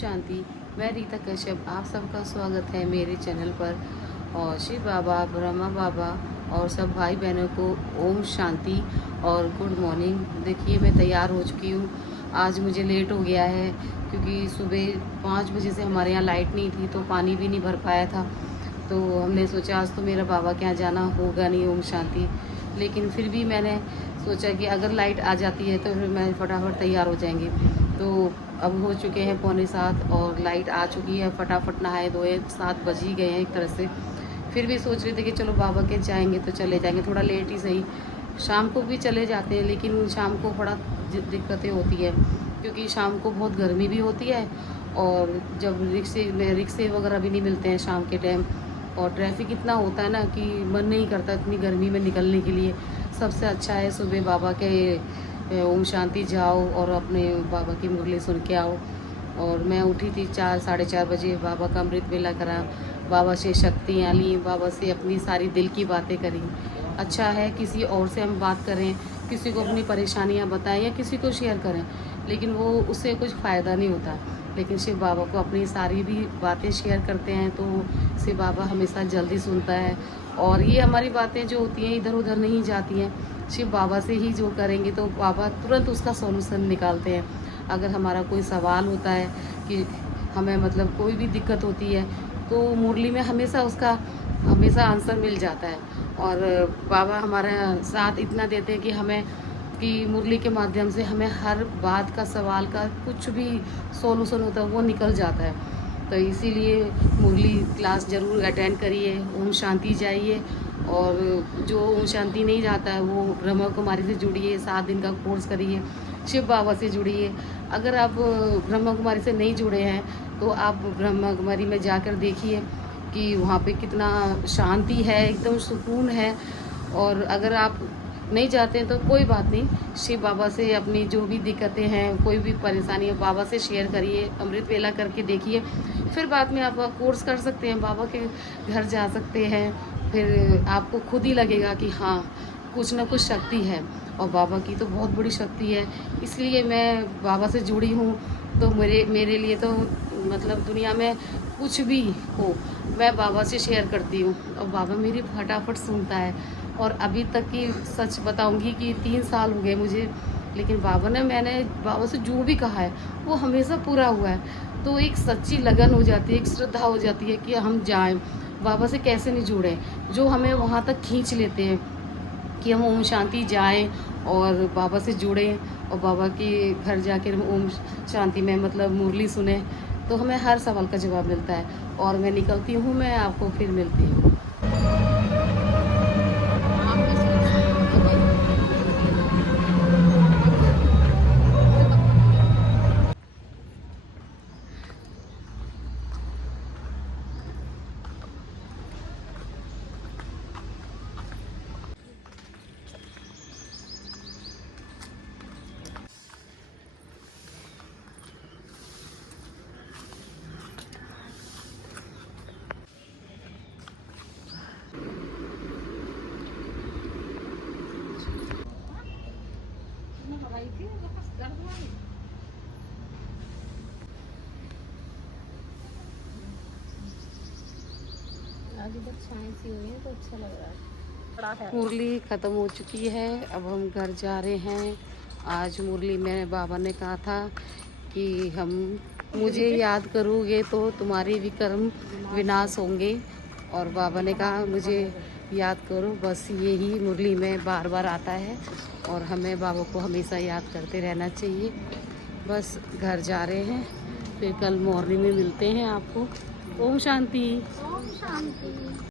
शांति। मैं रीता कश्यप, आप सबका स्वागत है मेरे चैनल पर। और शिव बाबा, ब्रह्मा बाबा और सब भाई बहनों को ओम शांति और गुड मॉर्निंग। देखिए मैं तैयार हो चुकी हूँ। आज मुझे लेट हो गया है क्योंकि सुबह 5 बजे से हमारे यहाँ लाइट नहीं थी, तो पानी भी नहीं भर पाया था। तो हमने सोचा आज तो मेरा बाबा के यहाँ जाना होगा नहीं, ओम शांति। लेकिन फिर भी मैंने सोचा कि अगर लाइट आ जाती है तो फिर मैं फटाफट तैयार हो जाएंगे। तो अब हो चुके हैं 6:45 और लाइट आ चुकी है। फटाफट नहाए धोए 7 बज ही गए हैं एक तरह से। फिर भी सोच रहे थे कि चलो बाबा के जाएंगे तो चले जाएंगे, थोड़ा लेट ही सही। शाम को भी चले जाते हैं, लेकिन शाम को थोड़ा दिक्कतें होती है क्योंकि शाम को बहुत गर्मी भी होती है और जब रिक्शे वगैरह भी नहीं मिलते हैं शाम के टाइम, और ट्रैफिक इतना होता है ना कि मन नहीं करता इतनी गर्मी में निकलने के लिए। सबसे अच्छा है सुबह बाबा के ओम शांति जाओ और अपने बाबा की मुरली सुन के आओ। और मैं उठी थी 4 साढ़े 4 बजे, बाबा का अमृत वेला करा, बाबा से शक्तियाँ ली, बाबा से अपनी सारी दिल की बातें करी। अच्छा है किसी और से हम बात करें, किसी को अपनी परेशानियाँ बताएं या किसी को शेयर करें, लेकिन वो उससे कुछ फ़ायदा नहीं होता। लेकिन शिव बाबा को अपनी सारी भी बातें शेयर करते हैं तो शिव बाबा हमेशा जल्दी सुनता है। और ये हमारी बातें जो होती हैं इधर उधर नहीं जाती हैं, शिव बाबा से ही जो करेंगे तो बाबा तुरंत उसका सॉल्यूशन निकालते हैं। अगर हमारा कोई सवाल होता है कि हमें मतलब कोई भी दिक्कत होती है तो मुरली में हमेशा उसका हमेशा आंसर मिल जाता है। और बाबा हमारा साथ इतना देते हैं कि हमें कि मुरली के माध्यम से हमें हर बात का सवाल का कुछ भी सॉल्यूशन होता है वो निकल जाता है। तो इसीलिए मुरली क्लास ज़रूर अटेंड करिए, ओम शांति जाइए। और जो ओम शांति नहीं जाता है वो ब्रह्मा कुमारी से जुड़िए, 7 दिन का कोर्स करिए, शिव बाबा से जुड़िए। अगर आप ब्रह्मा कुमारी से नहीं जुड़े हैं तो आप ब्रह्मा कुमारी में जाकर देखिए कि वहाँ पे कितना शांति है, एकदम सुकून है। और अगर आप नहीं जाते हैं तो कोई बात नहीं, शिव बाबा से अपनी जो भी दिक्कतें हैं, कोई भी परेशानी है, बाबा से शेयर करिए, अमृत वेला करके देखिए। फिर बाद में आप कोर्स कर सकते हैं, बाबा के घर जा सकते हैं। फिर आपको खुद ही लगेगा कि हाँ कुछ ना कुछ शक्ति है, और बाबा की तो बहुत बड़ी शक्ति है। इसलिए मैं बाबा से जुड़ी हूँ। तो मेरे लिए तो मतलब दुनिया में कुछ भी हो मैं बाबा से शेयर करती हूँ और बाबा मेरी फटाफट सुनता है। और अभी तक की सच बताऊंगी कि 3 साल हो गए मुझे, लेकिन मैंने बाबा से जो भी कहा है वो हमेशा पूरा हुआ है। तो एक सच्ची लगन हो जाती है, एक श्रद्धा हो जाती है कि हम जाएं। बाबा से कैसे नहीं जुड़े, जो हमें वहाँ तक खींच लेते हैं कि हम ओम शांति जाएं और बाबा से जुड़ें और बाबा के घर जाकर हम ओम शांति में मतलब मुरली सुने, तो हमें हर सवाल का जवाब मिलता है। और मैं निकलती हूँ, मैं आपको फिर मिलती हूँ। आज इधर छाएं सी हुई है तो अच्छा लग रहा है। मुरली ख़त्म हो चुकी है, अब हम घर जा रहे हैं। आज मुरली में बाबा ने कहा था कि हम मुझे याद करोगे तो तुम्हारे विक्रम विनाश होंगे। और बाबा ने कहा मुझे याद करो, बस यही मुरली में बार बार आता है और हमें बाबा को हमेशा याद करते रहना चाहिए। बस घर जा रहे हैं, फिर कल मॉर्निंग में मिलते हैं आपको। ओम शांति। ओम शांति।